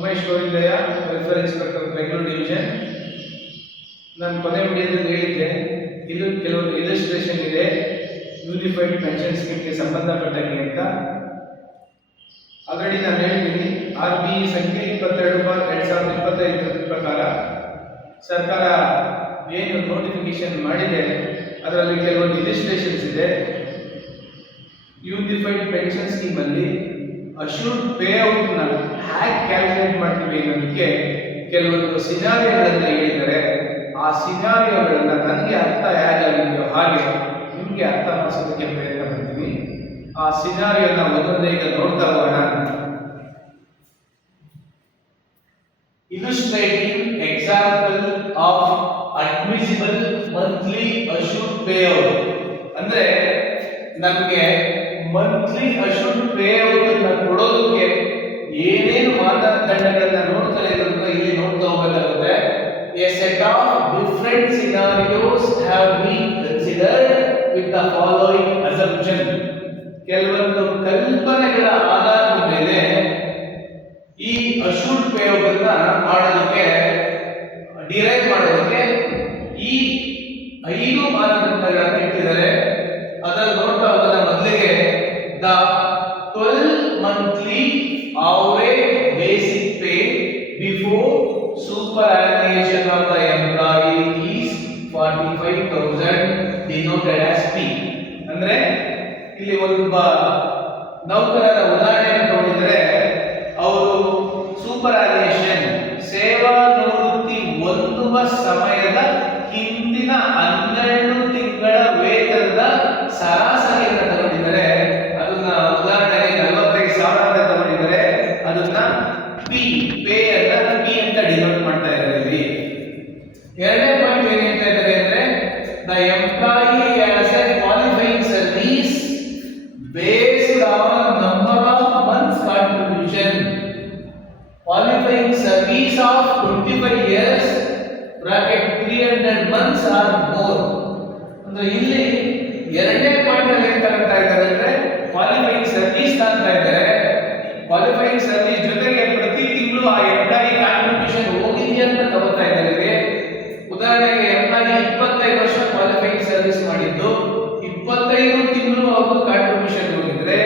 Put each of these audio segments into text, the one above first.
Umesh Govindaiah welfare inspector Bengaluru division ನಾನು ಕೊನೆ ವಿಡಿಯೋದಲ್ಲಿ ಹೇಳಿದ್ದೆ ಇದು ಕೆಲವೊಂದು ಇಲಸ್ಟ್ರೇಷನ್ ಇದೆ. ಯೂನಿಫೈಡ್ ಪೆನ್ಷನ್ ಸ್ಕೀಮ್ಗೆ ಸಂಬಂಧಪಟ್ಟಂಗೆ ಅಂತ. ಆಲ್ರೆಡಿ ನಾನು ಹೇಳ್ತೀನಿ ಆರ್ ಬಿ ಸಂಖ್ಯೆ ಇಪ್ಪತ್ತೆರಡು ಬಾರ್ ಎರಡು ಸಾವಿರದ ಇಪ್ಪತ್ತೈದರ ಪ್ರಕಾರ ಸರ್ಕಾರ ಏನು ನೋಟಿಫಿಕೇಶನ್ ಮಾಡಿದೆ, ಅದರಲ್ಲಿ ಕೆಲವೊಂದು ಇಲಿಸ್ಟ್ರೇಷನ್ಸ್ ಇದೆ. ಯೂನಿಫೈಡ್ ಪೆನ್ಷನ್ ಸ್ಕೀಮಲ್ಲಿ ಅಶ್ಯೂರ್ಡ್ ಪೇ ಔಟ್ನ ಹ್ಯಾಕ್ ಕ್ಯಾಲ್ಕುಲೇಟ್ ಮಾಡ್ತೀವಿ ಅನ್ನೋದಕ್ಕೆ ಕೆಲವೊಂದು ಸಿನಾರಿಯೋಗಳನ್ನು ಹೇಳಿದರೆ ಆ ಸಿನಾರಿಯೋಗಳನ್ನ ನನಗೆ ಅರ್ಥ ಹೇಗಾಗಿದೆಯೋ ಹಾಗೆ ನಿಮಗೆ ಅರ್ಥ ಮಾಡಿಸೋದಕ್ಕೆ ಪ್ರಯತ್ನ ಮಾಡ್ತೀವಿ ಆ ಸಿನಾರಿಯೋನ ಒಂದೊಂದೇ ಈಗ ನೋಡ್ತಾ ಹೋಗೋಣ. Illustrating example of admissible monthly assured payout. ಅಂದ್ರೆ ನಮಗೆ ಮಂತ್ಲಿ ಅಶೂರ್ ಪೇಔಟ್ ಅನ್ನು ಕೊಡೋದಕ್ಕೆ ಏನೇನು ಮಾನದಂಡಗಳನ್ನ ನೋಡ್ತಾರೆ ಅಂತ ಇಲ್ಲಿ ನೋಡ್ತಾ ಹೋಗಬೇಕಾಗುತ್ತೆ. A set of different scenarios have been considered with the following assumption ಕೆಲವೊಂದು ಕಲ್ಪನೆಗಳ ಆಧಾರದ ಮೇಲೆ ಈ ಅಶುಡ್ ಪ್ರಯೋಗವನ್ನ ಮಾಡೋದಕ್ಕೆ ಡಿರೈವ್ ಮಾಡೋದಕ್ಕೆ 300 ಆರ್ ಮೋರ್ ಅಂದ್ರೆ ಇಲ್ಲಿ ಎರಡನೇ ಪಾಯಿಂಟ್ ಅಲ್ಲಿ ಏನ್ ಇದ್ದಾರೆ ಅಂದ್ರೆ ಕ್ವಾಲಿಫೈಯಿಂಗ್ ಸರ್ವಿಸ್ ಅಂತ ಇದ್ದಾರೆ. ಕ್ವಾಲಿಫೈಯಿಂಗ್ ಸರ್ವಿಸ್ ಜೊತೆಗೆ ಪ್ರತಿ ತಿಂಗಳು ಆ ಎಂಪ್ಲಾಯಿ ಕಾಂಟ್ರಿಬ್ಯೂಷನ್ ಹೋಗಿದೆಯಾ ಅಂತ ತಗೋತಾ ಇದ್ದಾರೆ ಉದಾಹರಣೆಗೆ ಎಂಪ್ಲಾಯಿ ಇಪ್ಪತ್ತೈದು ವರ್ಷ ಕ್ವಾಲಿಫೈಯಿಂಗ್ ಸರ್ವಿಸ್ ಮಾಡಿದ್ದು, ಇಪ್ಪತ್ತೈದು ತಿಂಗಳು ಅವರು ಕಾಂಟ್ರಿಬ್ಯೂಷನ್ ಹೋಗಿದ್ರೆ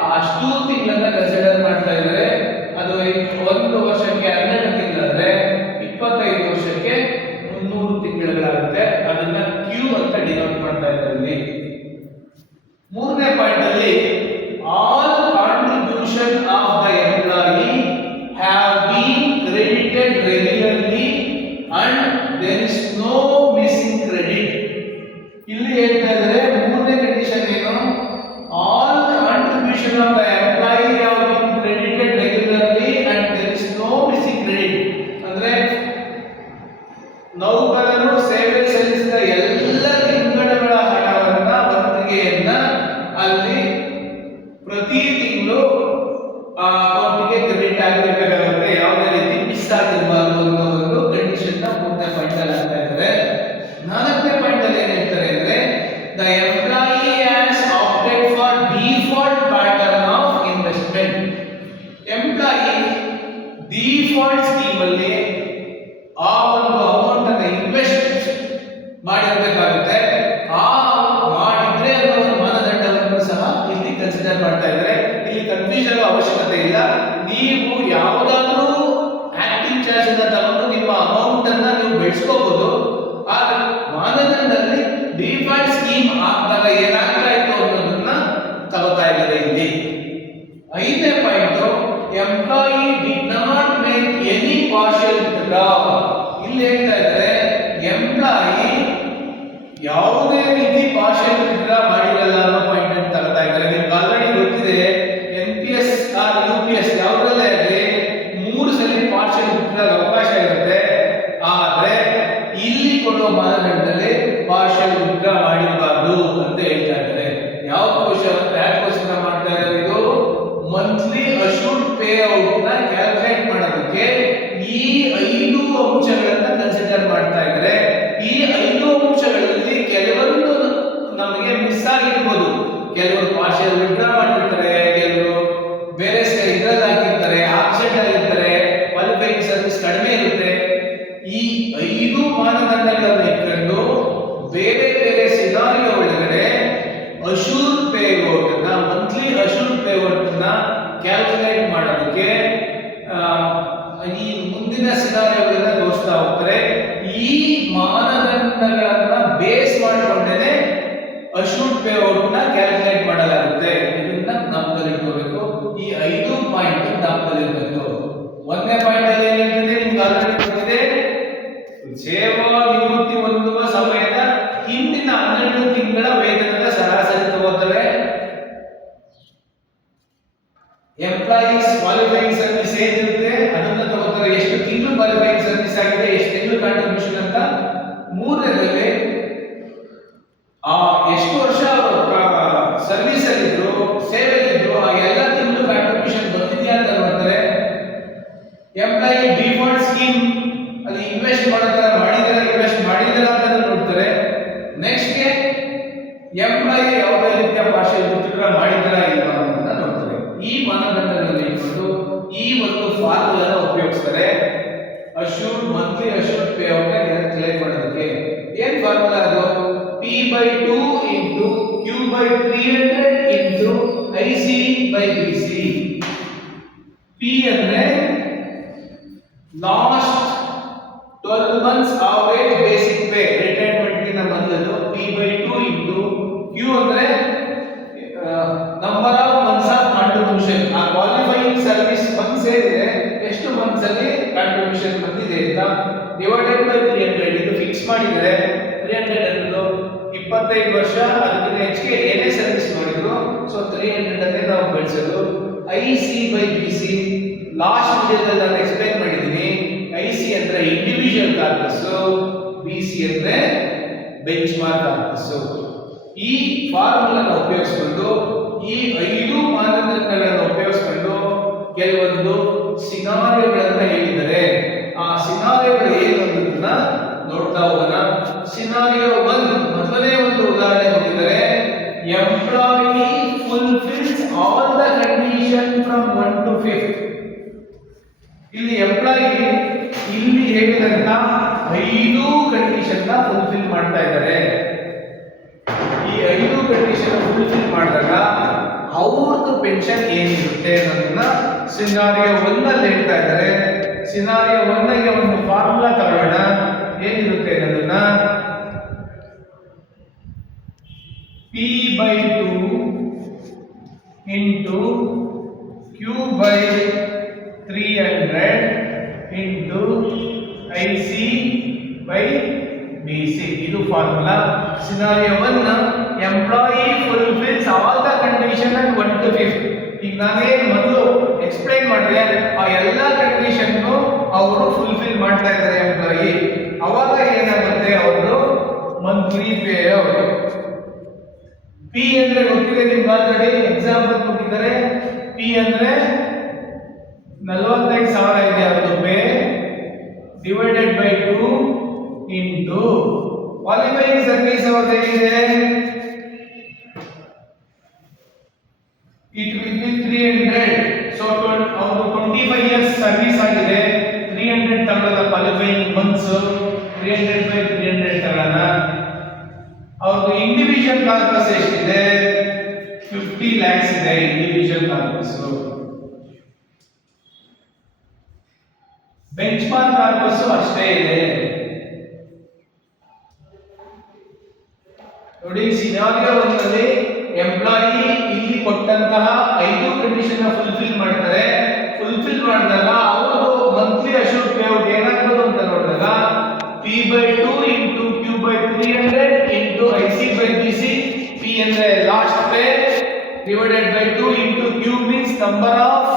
ಆ ಅಷ್ಟು ತಿಂಗಳನ್ನ ಕನ್ಸಿಡರ್ ಮಾಡ್ತಾ ಇದ್ದಾರೆ ಅದು ಒಂದು ವರ್ಷಕ್ಕೆ ಹನ್ನೆರಡು ತಿಂಗಳಾದ್ರೆ ಇಪ್ಪತ್ತೈದು ವರ್ಷಕ್ಕೆ ಮುನ್ನೂರು ತಿಂಗಳುಗಳಾಗುತ್ತೆ ಅದನ್ನ ಕ್ಯೂ ಅಂತ ಡಿನೋಟ್ ಮಾಡ್ತಾ ಇದ್ದಾರೆ ಇಲ್ಲಿ ಮೂರನೇ ಪಾಯಿಂಟ್ ಅಲ್ಲಿ ಆ ಅನ್ನ ಆ ಮಾನದಂಡದಲ್ಲಿ ಡಿಫಾಲ್ಟ್ ಸ್ಕೀಮ್ ಆದಾಗ ಏನಾಗ್ತಾ ಮಾಡೋದಕ್ಕೆ ಆ, ಈ ಮುಂದಿನ ಸಿನಾರಿಯೋಗಳನ್ನ ತೋರಿಸ್ತಾ ಹೋಗ್ತಾರೆ. ಈ ಮಾನದಂಡಗಳನ್ನ ಬೇಸ್ ಮಾಡಿಕೊಂಡೇನೆ ಅಶೂಟ್ ಪೇ ಔಟ್ನ ಕ್ಯಾಲ್ಕುಲೇಟ್ ಮಾಡಲಾಗುತ್ತೆ. ಇದನ್ನ ಜ್ಞಾಪಕದಲ್ಲಿಟ್ಕೋಬೇಕು ಈ ಐದು ಪಾಯಿಂಟ್ ಜ್ಞಾಪಕದಲ್ಲಿರ್ಬೇಕು ಒಂದನೇ ಪಾಯಿಂಟ್ ಅಲ್ಲಿ ಏನ್ ಹೇಳ್ತಿದೆ ನಿಮ್ಗೆ ಆಲ್ರೆಡಿ ಗೊತ್ತಿದೆ. ಸೇವಾ ನಿವೃತ್ತಿ ಹೊಂದುವ ಸಮಯದ employees qualifying P by 2 into Q by 300 into IC by BC. P and last 12 months average ಬೆಳೆಸೋದು I C by B C last ವಿಡಿಯೋದಲ್ಲಿ ನಾನು ಎಕ್ಸ್ಪ್ಲೈನ್ ಮಾಡಿದ್ದೀನಿ. ಐ ಸಿ ಅಂದ್ರೆ ಇಂಡಿವಿಜುವಲ್ ಕಾರ್ಪಸ್ ಬಿ ಸಿ ಅಂದ್ರೆ ಬೆಂಚ್ ಮಾರ್ಕ್ ಕಾರ್ಪಸ್ ಈ ಫಾರ್ಮುಲಾನ ಉಪಯೋಗಿಸ್ಕೊಂಡು, ಈ ಐದು ಮಾನದಂಡಗಳನ್ನು ಉಪಯೋಗಿಸ್ಕೊಂಡು ಕೆಲವೊಂದು ಸಿನಾರಿಯೋಗಳನ್ನ ಹೇಳಿದರೆ ಆ ಸಿನಾರಿಯೋಗಳು ಏನು ಅನ್ನೋದನ್ನ ನೋಡ್ತಾ ಹೋಗೋಣ. ಸಿನಾರಿಯೋ ಒನ್ ಮೊದಲನೇ ಒಂದು ಉದಾಹರಣೆ ಕೊಟ್ಟಿದ್ದಾರೆ. Employee fulfills all the condition from one to fifth ಇಲ್ಲಿ ಎಂಪ್ಲಾಯಿ ಇಲ್ಲಿ ಹೇಳಿದಂತ ಐದು ಕಂಡೀಷನ್ನ ಫುಲ್ಫಿಲ್ ಮಾಡ್ತಾ ಇದ್ದಾರೆ. ಈ ಐದು ಕಂಡೀಷನ್ ಫುಲ್ಫಿಲ್ ಮಾಡಿದಾಗ ಅವ್ರದ್ದು ಪೆನ್ಷನ್ ಏನಿರುತ್ತೆ ಅನ್ನೋದನ್ನ ಸಿನಾರಿಯೋ ಒಂದಲ್ಲಿ ಹೇಳ್ತಾ ಇದ್ದಾರೆ. ಸಿನಾರಿಯೋ ಒಂದಕ್ಕೆ ಒಂದು ಫಾರ್ಮುಲಾ ತಗೊಳ್ಳೋಣ. ಏನಿರುತ್ತೆ ಅನ್ನೋದನ್ನ P by two into Q by three hundred into I C by B C ಇದು formula scenario one employee fulfills all the condition and one to fifth ಈಗ ನಾನೇ ಮೊದಲು ಎಕ್ಸ್ಪ್ಲೈನ್ ಮಾಡಿದೆ, ಆ ಎಲ್ಲ ಕಂಡೀಷನ್ ಅವರು ಫುಲ್ಫಿಲ್ ಮಾಡ್ತಾ ಇದ್ದಾರೆ ಎಂಪ್ಲಾಯಿ ಅವಾಗ ಏನಾಗುತ್ತೆ, ಅವರು ಮಂತ್ಲಿ ಪೇ ಅವರು. ಪಿ ಅಂದ್ರೆ ಗೊತ್ತಿದೆ ನಿಮ್ಗೆ ಆಲ್ರೆಡಿ ಎಕ್ಸಾಂಪಲ್ ಕೊಟ್ಟಿದ್ದಾರೆ. ಪಿ ಅಂದ್ರೆ ನಲವತ್ತೈದು ಸಾವಿರ ಇದೆ ಅದು pay divided by two into qualifying service hour ಏನಿದೆ it will be three hundred so ಅವ್ರದ್ದು ಟ್ವೆಂಟಿ ಫೈವ್ ಇಯರ್ಸ್ ಸರ್ವಿಸ್ ಆಗಿದೆ. Three hundred ತಗೊಳ್ಳೋದ qualifying months three hundred by three hundred ತಗೊಳ್ಳೋಣ ಅವ್ರದ್ದು ಇಂಡಿವಿಜುವಲ್ ಕಾರ್ಪಸ್ ಎಷ್ಟಿದೆ? ಫಿಫ್ಟಿ ಲ್ಯಾಕ್ಸ್ ಇದೆ individual corpus benchmark corpus ಅಷ್ಟೇ ಇದೆ. ನೋಡಿ ಸಿನಾರಿಯೋ ಒಂದಲ್ಲಿ ಎಂಪ್ಲಾಯಿ ಇಲ್ಲಿ ಕೊಟ್ಟಂತಹ ಐದು ಕಂಡೀಷನ್ ಫುಲ್ಫಿಲ್ ಮಾಡ್ತಾರೆ ಫುಲ್ಫಿಲ್ ಮಾಡಿದಾಗ ಅವರು ಮಂತ್ಲಿ ಅಶೂರ್ ಪೇ ಔಟ್ ಏನಾಗ್ಬೋದು ಅಂತ ನೋಡಿದಾಗ P by two into Q by three hundred into I C by B C P ಅಂದ್ರೆ last pay divided by two into Q means number of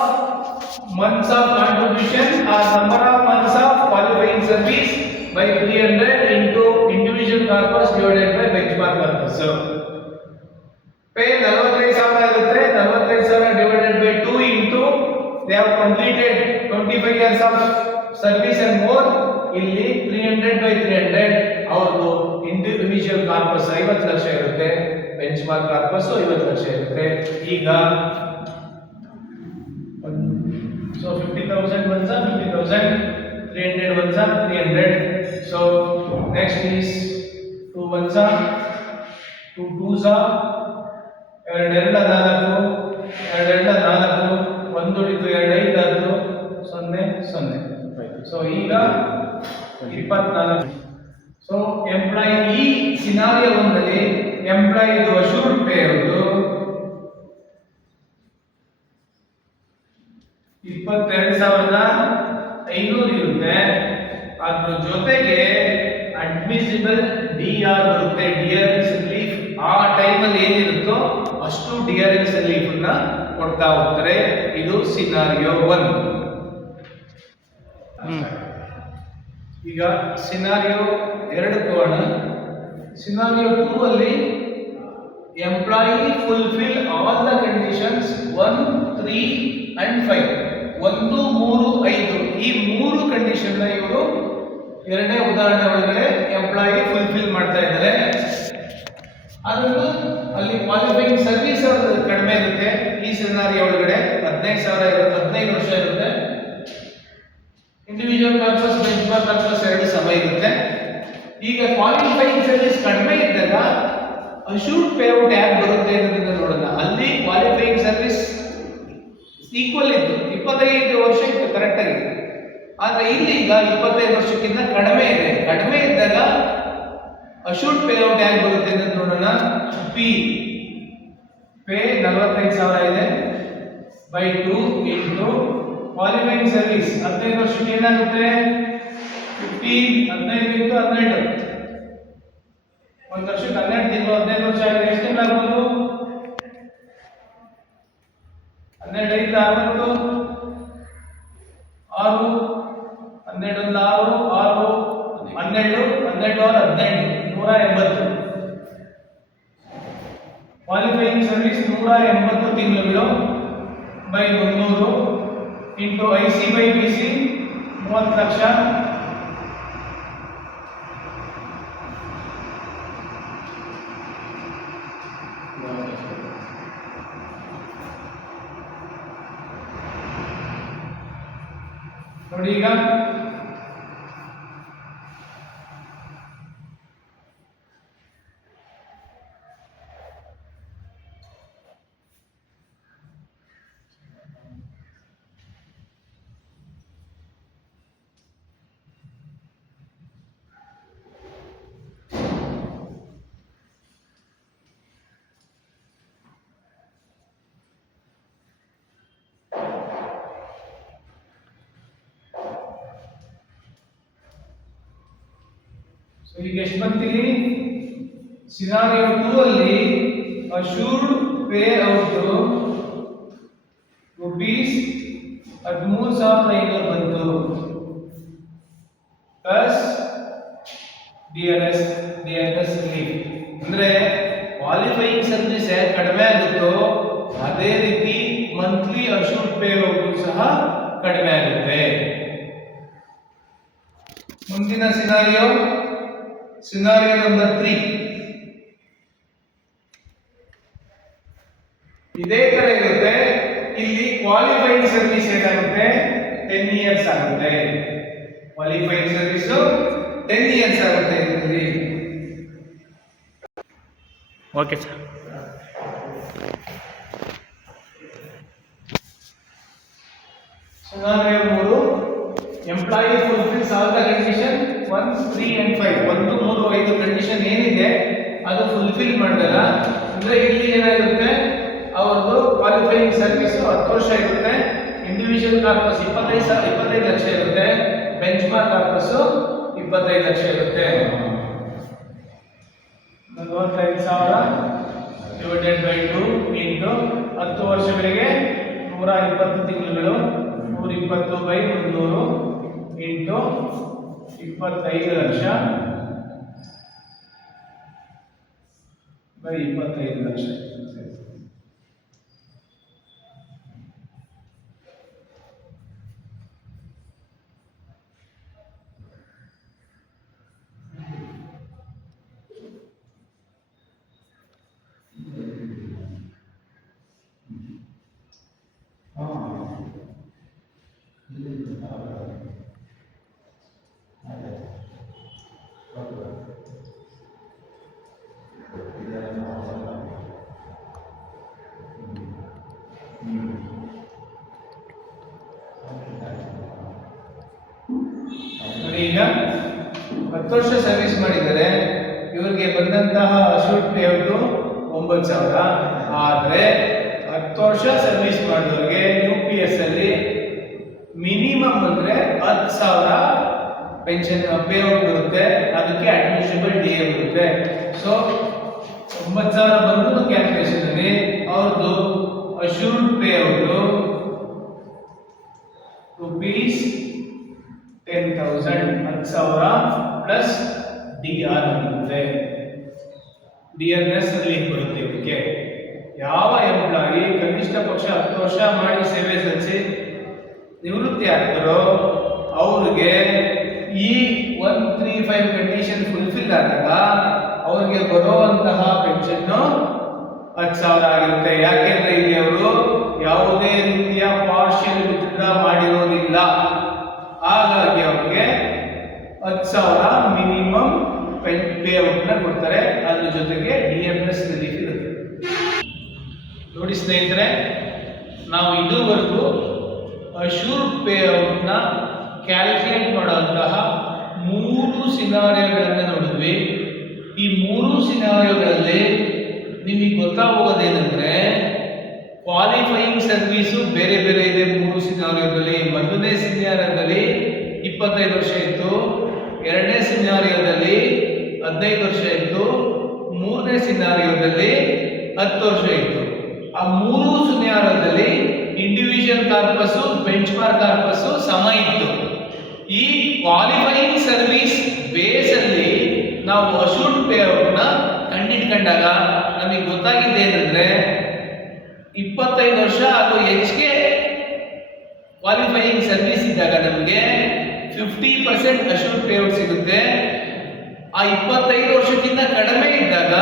months of contribution or number of months of qualifying service by 300 into individual corpus divided by benchmark corpus. Pay ನಲವತ್ತೈದು ಸಾವಿರ ಇರುತ್ತೆ ನಲವತ್ತೈದು ಸಾವಿರ divided by two into they have completed twenty five years of service and more ಇಲ್ಲಿ three hundred by three hundred ಅವ್ರದ್ದು individual corpus ಐವತ್ತು ಲಕ್ಷ ಇರುತ್ತೆ ಬೆಂಚ್ ಮಾರ್ಕ್ ಕಾರ್ಪಸ್ ಐವತ್ತು ಲಕ್ಷ ಇರುತ್ತೆ. ಈಗ So 50,000 ones are 50,000, 300 ones are 300. So next is 2 ones are 2 two are ಎರಡೆರಡ ನಾಲ್ಕು ಎರಡೆರಡ ನಾಲ್ಕು ಒಂದು ಹಿಡಿತು ಎರಡು ಐದು ಸೊನ್ನೆ ಸೊನ್ನೆ. ಸೊ ಈಗ ಇಪ್ಪತ್ನಾಲ್ಕು. ಸೊ ಎಂಪ್ಲಾಯಿ ಈ ಸಿನಾರಿಯೋ ಒಂದಲ್ಲಿ ಎಂಪ್ಲಾಯಿ ಅಶೂರ್ಡ್ ಪೇ ಅವರು ಇಪ್ಪತ್ತೆರಡು ಸಾವಿರದ ಐನೂರು ಇರುತ್ತೆ. ಅದ್ರ ಜೊತೆಗೆ ಅಡ್ಮಿಸಿಬಲ್ ಡಿ ಆರ್ ಬರುತ್ತೆ. ಎಕ್ಸ್ ರಿಲೀಫ್ ಆ ಟೈಮಲ್ಲಿ ಏನಿರುತ್ತೋ ಅಷ್ಟು ಡಿಯರೆನ್ಸ್ ರಿಲೀಫ್ ಅನ್ನ ಕೊಡ್ತಾ ಹೋಗ್ತಾರೆ. ಇದು ಸಿನಾರಿಯೋ ಒನ್ ಈಗ ಸಿನಾರಿಯೋ ಎರಡು ತಗೋಣ ಸಿನಾರಿಯೋ ಟೂ ಅಲ್ಲಿ employee fulfill all the conditions one three and five ಒಂದು, ಮೂರು, ಐದು. ಈ ಮೂರು ಕಂಡೀಷನ್ ಇವರು ಎರಡನೇ ಉದಾಹರಣೆ ಒಳಗಡೆ ಎಂಪ್ಲಾಯಿ ಫುಲ್ಫಿಲ್ ಮಾಡ್ತಾ ಇದ್ದಾರೆ. ಅದನ್ನು ಅಲ್ಲಿ ಕ್ವಾಲಿಫೈಯಿಂಗ್ ಸರ್ವಿಸ್ ಕಡಿಮೆ ಇರುತ್ತೆ. ಈ ಸಿನಾರಿಯೋ ಒಳಗಡೆ ಹದಿನೈದು ಸಾವಿರ ಇರುತ್ತೆ, ಹದಿನೈದು ವರ್ಷ ಇರುತ್ತೆ. Individual purpose benchmark purpose ಎರಡು ಸಮ ಇರುತ್ತೆ. ಈಗ ಕ್ವಾಲಿಫೈಯಿಂಗ್ ಸರ್ವಿಸ್ ಕಡಿಮೆ ಇದ್ದಾಗ ಅಶೂರ್ ಪೇ ಔಟ್ ಯಾಕೆ ಬರುತ್ತೆ ಅನ್ನೋದನ್ನ ನೋಡೋಣ. ಅಲ್ಲಿ ಕ್ವಾಲಿಫೈಯಿಂಗ್ ಸರ್ವಿಸ್ ಈಕ್ವಲ್ ಇತ್ತು. ಇಪ್ಪತ್ತೈದು ವರ್ಷ ಇತ್ತು ಕರೆಕ್ಟ್ ಆಗಿದೆ ಆದ್ರೆ ಇಲ್ಲಿ ಈಗ ಇಪ್ಪತ್ತೈದು ವರ್ಷಕ್ಕಿಂತ ಕಡಿಮೆ ಇದೆ. ಕಡಿಮೆ ಇದ್ದಾಗ ಅಶೂರ್ ಪೇ ಔಟ್ ಯಾಕೆ ಬರುತ್ತೆ ಅಂತ ನೋಡೋಣ. ಪಿ ಪೇ ನಲವತ್ತೈದು ಸಾವಿರ ಇದೆ. By two into qualifying service ಹದಿನೈದು ವರ್ಷಕ್ಕೆ ಏನಾಗುತ್ತೆ? ಫಿಫ್ಟೀನ್ ಹದಿನೈದು ಇಂಟು ಹದಿನೆಂಟು ಒಂದು ವರ್ಷಕ್ಕೆ ಹನ್ನೆರಡು ತಿಂಗಳು, ಹದಿನೈದು ವರ್ಷ ಆಗಿದೆ. ಎಷ್ಟು ತಿಂಗಳಾಗ್ಬೋದು? ಹನ್ನೆರಡು ಐದು, ಅರವತ್ತು. ಆರು, ಹನ್ನೆರಡು ಒಂದು ಆರು ಆರು ಹನ್ನೆರಡು ಹನ್ನೆರಡು ಆರು ಹದಿನೆಂಟು, ನೂರ ಎಂಬತ್ತು. ಕ್ವಾಲಿಫೈಯಿಂಗ್ ಸರ್ವಿಸ್ ನೂರ ಎಂಬತ್ತು ತಿಂಗಳುಗಳು ಬೈ ಮುನ್ನೂರು. Into I C by B C ಮೂವತ್ತು ಲಕ್ಷ ನೋಡಿ ಈಗ ಸೊ ಈಗ ಎಷ್ಟು ಬಂತೀವಿ ಸಿನಾರಿಯೋ ಟೂ ಅಲ್ಲಿ ಅಶೂರ್ಡ್ ಪೇ ಔಟ್ ರುಪೀಸ್ ಹದಿಮೂರು ಸಾವಿರದ ಐನೂರು ಬಂತು. Plus D R S D R S ಅಂದ್ರೆ ಕ್ವಾಲಿಫೈಯಿಂಗ್ ಸರ್ವಿಸ್ ಕಡಿಮೆ ಆಗುತ್ತೋ, ಅದೇ ರೀತಿ ಮಂತ್ಲಿ ಅಶೂರ್ ಪೇ ಔಟ್ ಸಹ ಕಡಿಮೆ ಆಗುತ್ತೆ. ಮುಂದಿನ ಸಿನಾರಿಯೋ ಸಿನಾರಿಯೋ number ತ್ರೀ ಇದೇ ತರ ಇರುತ್ತೆ. ಇಲ್ಲಿ ಕ್ವಾಲಿಫೈಡ್ ಸರ್ವಿಸ್ ಏನಾಗುತ್ತೆ? ಟೆನ್ ಇಯರ್ಸ್ ಆಗುತ್ತೆ. ಕ್ವಾಲಿಫೈಡ್ ಸರ್ವಿಸ್ ಟೆನ್ ಇಯರ್ಸ್ ಆಗುತ್ತೆ ಇದರಲ್ಲಿ ಓಕೆ ಸರ್ ಸಿನಾರಿಯೋ ಮೂರು. Employee fulfills all the condition one three and five ಒಂದು ಐದು ಕಂಡೀಷನ್ ಏನಿದೆ, ಅದು ಫುಲ್ಫಿಲ್ ಮಾಡಿದಾಗ ಅಂದರೆ ಇಲ್ಲಿ ಏನಾಗುತ್ತೆ ಅವ್ರದ್ದು ಕ್ವಾಲಿಫೈಯಿಂಗ್ ಸರ್ವಿಸ್ ಹತ್ತು ವರ್ಷ ಇರುತ್ತೆ ಇಂಡಿವಿಜುವಲ್ ಕಾರ್ಪಸ್ ಇಪ್ಪತ್ತೈದು ಸಾವಿರ, ಇಪ್ಪತ್ತೈದು ಲಕ್ಷ ಇರುತ್ತೆ ಬೆಂಚ್ ಮಾರ್ಕ್ ಕಾರ್ಪಸ್ಸು ಇಪ್ಪತ್ತೈದು ಲಕ್ಷ ಇರುತ್ತೆ. ನಲವತ್ತೈದು ಸಾವಿರ ಡಿವೈಡೆಡ್ ಬೈ ಟು ಇಂಟು ಹತ್ತು ವರ್ಷಗಳಿಗೆ ನೂರ ಇಪ್ಪತ್ತು ತಿಂಗಳುಗಳು, ನೂರ ಇಪ್ಪತ್ತು ಬೈ ಮುನ್ನೂರು ಇಂಟು ಇಪ್ಪತ್ತೈದು ಲಕ್ಷ. ಬೈ ಇಪ್ಪತ್ತೈದು ಲಕ್ಷ. ಹತ್ತು ವರ್ಷ ಸರ್ವಿಸ್ ಮಾಡಿದ್ದಾರೆ. ಇವರಿಗೆ ಬಂದಂತಹ ಅಶೂಟ್ ಅವರು ಒಂಬತ್ತು ಸಾವಿರ. ಆದರೆ ಹತ್ತು ವರ್ಷ ಸರ್ವಿಸ್ ಮಾಡಿದವ್ರಿಗೆ ಯು ಪಿ ಎಸ್ ಅಲ್ಲಿ ಮಿನಿಮಮ್ ಅಂದರೆ ಹತ್ತು ಸಾವಿರ ಪೆನ್ಷನ್ ಪೇ ಪೇಔಟ್ ಬರುತ್ತೆ. ಅದಕ್ಕೆ ಅಡ್ಮಿಷಬಲ್ ಡಿ ಎ ಬರುತ್ತೆ. ಸೊ ಒಂಬತ್ತು ಸಾವಿರ ಬಂದು ಕ್ಯಾಲ್ಕುಲೇಷನ್ ಅಲ್ಲಿ ಅವ್ರದ್ದು ಪೇ ಅವರು ರುಪೀಸ್ ಟೆನ್ ತೌಸಂಡ್ ಹತ್ತು ಸಾವಿರ ಪ್ಲಸ್ ಡಿ ಆರ್ ಬರುತ್ತೆ ಡಿ ಆರ್ ಎಸ್ ರಿಲೀಫ್ ಬರುತ್ತೆ ಇದಕ್ಕೆ ಯಾವ ಎಂಪ್ಲಾಯಿ ಕನಿಷ್ಠ ಪಕ್ಷ ಹತ್ತು ವರ್ಷ ಮಾಡಿ ಸೇವೆ ಸಲ್ಲಿಸಿ ನಿವೃತ್ತಿ ಆಗ್ತಾರೋ, ಅವ್ರಿಗೆ ಈ one three five condition fulfill ಆದಾಗ ಅವ್ರಿಗೆ ಬರುವಂತಹ ಪೆನ್ಷನ್ನು ಹತ್ತು ಸಾವಿರ ಆಗಿರುತ್ತೆ. ಯಾಕೆಂದ್ರೆ ಇಲ್ಲಿ ಅವರು ಯಾವುದೇ ರೀತಿಯ ಪಾರ್ಷಿಯಲ್ ವಿತ್ಡ್ರಾ ಮಾಡಿರೋದಿಲ್ಲ ಹಾಗಾಗಿ ಅವ್ರಿಗೆ ಹತ್ತು ಸಾವಿರ ಮಿನಿಮಮ್ ಪೇ ಔಟ್ನ ಕೊಡ್ತಾರೆ ಅದ್ರ ಜೊತೆಗೆ ಡಿ ಎಂ ಎಸ್ ರಿಲೀಫ್ ಇರುತ್ತೆ. ನೋಡಿ ಸ್ನೇಹಿತರೆ, ನಾವು ಇದುವರೆಗೂ ಅಶೂರ್ ಪೇ ಔಟ್ನ ಕ್ಯಾಲ್ಕುಲೇಟ್ ಮಾಡುವಂತಹ ಮೂರು ಸಿನಾರಿಯೋಗಳನ್ನು ನೋಡಿದ್ವಿ. ಈ ಮೂರು ಸಿನಾರಿಯೋಗಳಲ್ಲಿ ನಿಮಗೆ ಗೊತ್ತಾಗೋದೇನೆಂದರೆ ಕ್ವಾಲಿಫೈಯಿಂಗ್ ಸರ್ವೀಸು ಬೇರೆ ಬೇರೆ ಇದೆ ಮೂರು ಸಿನಾರಿಯೋದಲ್ಲಿ. ಮೊದಲನೇ ಸಿನಾರಿಯೋದಲ್ಲಿ ಇಪ್ಪತ್ತೈದು ವರ್ಷ ಇತ್ತು. ಎರಡನೇ ಸಿನಾರಿಯೋದಲ್ಲಿ ಹದಿನೈದು ವರ್ಷ ಹತ್ತು ವರ್ಷ ಇತ್ತು. ಆ ಮೂರು ಸುನ್ಯಾರದಲ್ಲಿ individual corpus benchmark corpus ಸಮ ಇತ್ತು. ಈ ಕ್ವಾಲಿಫೈಯಿಂಗ್ ಸರ್ವಿಸ್ ಬೇಸ್ ಅಲ್ಲಿ ನಾವು ಅಶೂಟ್ ಪೇ ನ ಕಂಡಿಟ್ಕೊಂಡಾಗ ನಮಗೆ ಗೊತ್ತಾಗಿದ್ದೇನೆಂದ್ರೆ ಇಪ್ಪತ್ತೈದು ವರ್ಷ ಹಾಗೂ ಹೆಚ್ಚಿಗೆ ಕ್ವಾಲಿಫೈಯಿಂಗ್ ಸರ್ವಿಸ್ ಇದ್ದಾಗ ನಮಗೆ ಫಿಫ್ಟಿ ಪರ್ಸೆಂಟ್ ಅಶೂಟ್ ಪೇ ಸಿಗುತ್ತೆ ಆ ಇಪ್ಪತ್ತೈದು ವರ್ಷಕ್ಕಿಂತ ಕಡಿಮೆ ಇದ್ದಾಗ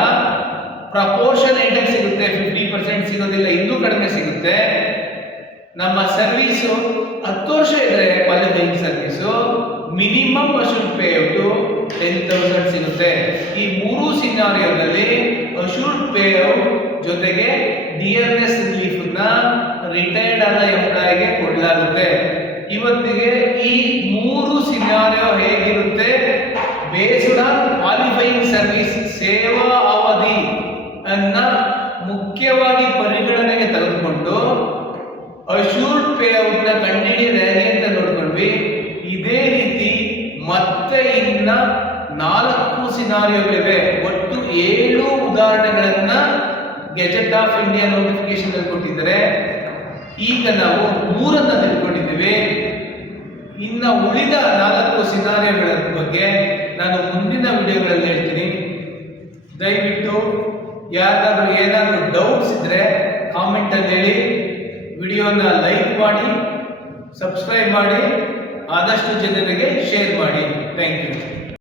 ಪ್ರಪೋರ್ಷನೇಟ್ ಆಗಿ ಸಿಗುತ್ತೆ ಫಿಫ್ಟಿ ಪರ್ಸೆಂಟ್ ಸಿಗೋದಿಲ್ಲ ಇನ್ನೂ ಕಡಿಮೆ ಸಿಗುತ್ತೆ. ನಮ್ಮ ಸರ್ವಿಸು ಹತ್ತು ವರ್ಷ ಇದ್ರೆ qualifying service minimum assure pay out ten thousand ಸಿಗುತ್ತೆ. ಈ ಮೂರು ಸಿನಾರಿಯೋದಲ್ಲಿ ಅಶೂರ್ ಪೇ ಔಟ್ ಜೊತೆಗೆ ಡಿ ಎನ್ ಎಸ್ ರಿಲೀಫ್ನ ರಿಟೈರ್ಡ್ ಆದ ಎಂಪ್ಲಾಯಿಗೆ ಕೊಡಲಾಗುತ್ತೆ. ಇವತ್ತಿಗೆ ಈ ಮೂರು ಸಿನಾರಿಯೋ ಹೇಗಿರುತ್ತೆ? ಬೇಸ್ಡ್ ಆನ್ ಕ್ವಾಲಿಫೈಯಿಂಗ್ ಸರ್ವಿಸ್ ಸೇವಾ ಅವಧಿ ಅನ್ನ ಮುಖ್ಯವಾಗಿ ಪರಿಗಣನೆಗೆ ತೆಗೆದುಕೊಂಡು ಅಶೂರ್ ಪೇ ಔಟ್ನ ಕಂಡುಹಿಡಿಯೋದು ಹೇಗೆ ಅಂತ ನೋಡ್ಕೊಂಡ್ವಿ. ಇದೇ ರೀತಿ ಮತ್ತೆ ಇನ್ನ ನಾಲ್ಕು ಸಿನಾರಿಯೋಗಳಿವೆ. ಒಟ್ಟು ಏಳು ಉದಾಹರಣೆಗಳನ್ನ ಗೆಜೆಟ್ ಆಫ್ ಇಂಡಿಯಾ ನೋಟಿಫಿಕೇಶನ್ ಕೊಟ್ಟಿದ್ದಾರೆ. ಈಗ ನಾವು ಮೂರನ್ನ ತಿಳ್ಕೊಂಡಿದ್ದೀವಿ. ಇನ್ನ ಉಳಿದ ನಾಲ್ಕು ಸಿನಾರಿಯೋಗಳ ಬಗ್ಗೆ ನಾನು ಮುಂದಿನ ವಿಡಿಯೋಗಳಲ್ಲಿ ಹೇಳ್ತೀನಿ. ದಯವಿಟ್ಟು ಯಾರಾದರೂ ಏನಾದರೂ ಡೌಟ್ಸ್ ಇದ್ರೆ ಕಾಮೆಂಟ್ ಅಲ್ಲಿ ಹೇಳಿ ವಿಡಿಯೋನ ಲೈಕ್ ಮಾಡಿ ಸಬ್ಸ್ಕ್ರೈಬ್ ಮಾಡಿ ಆದಷ್ಟು ಜನರಿಗೆ ಶೇರ್ ಮಾಡಿ. Thank you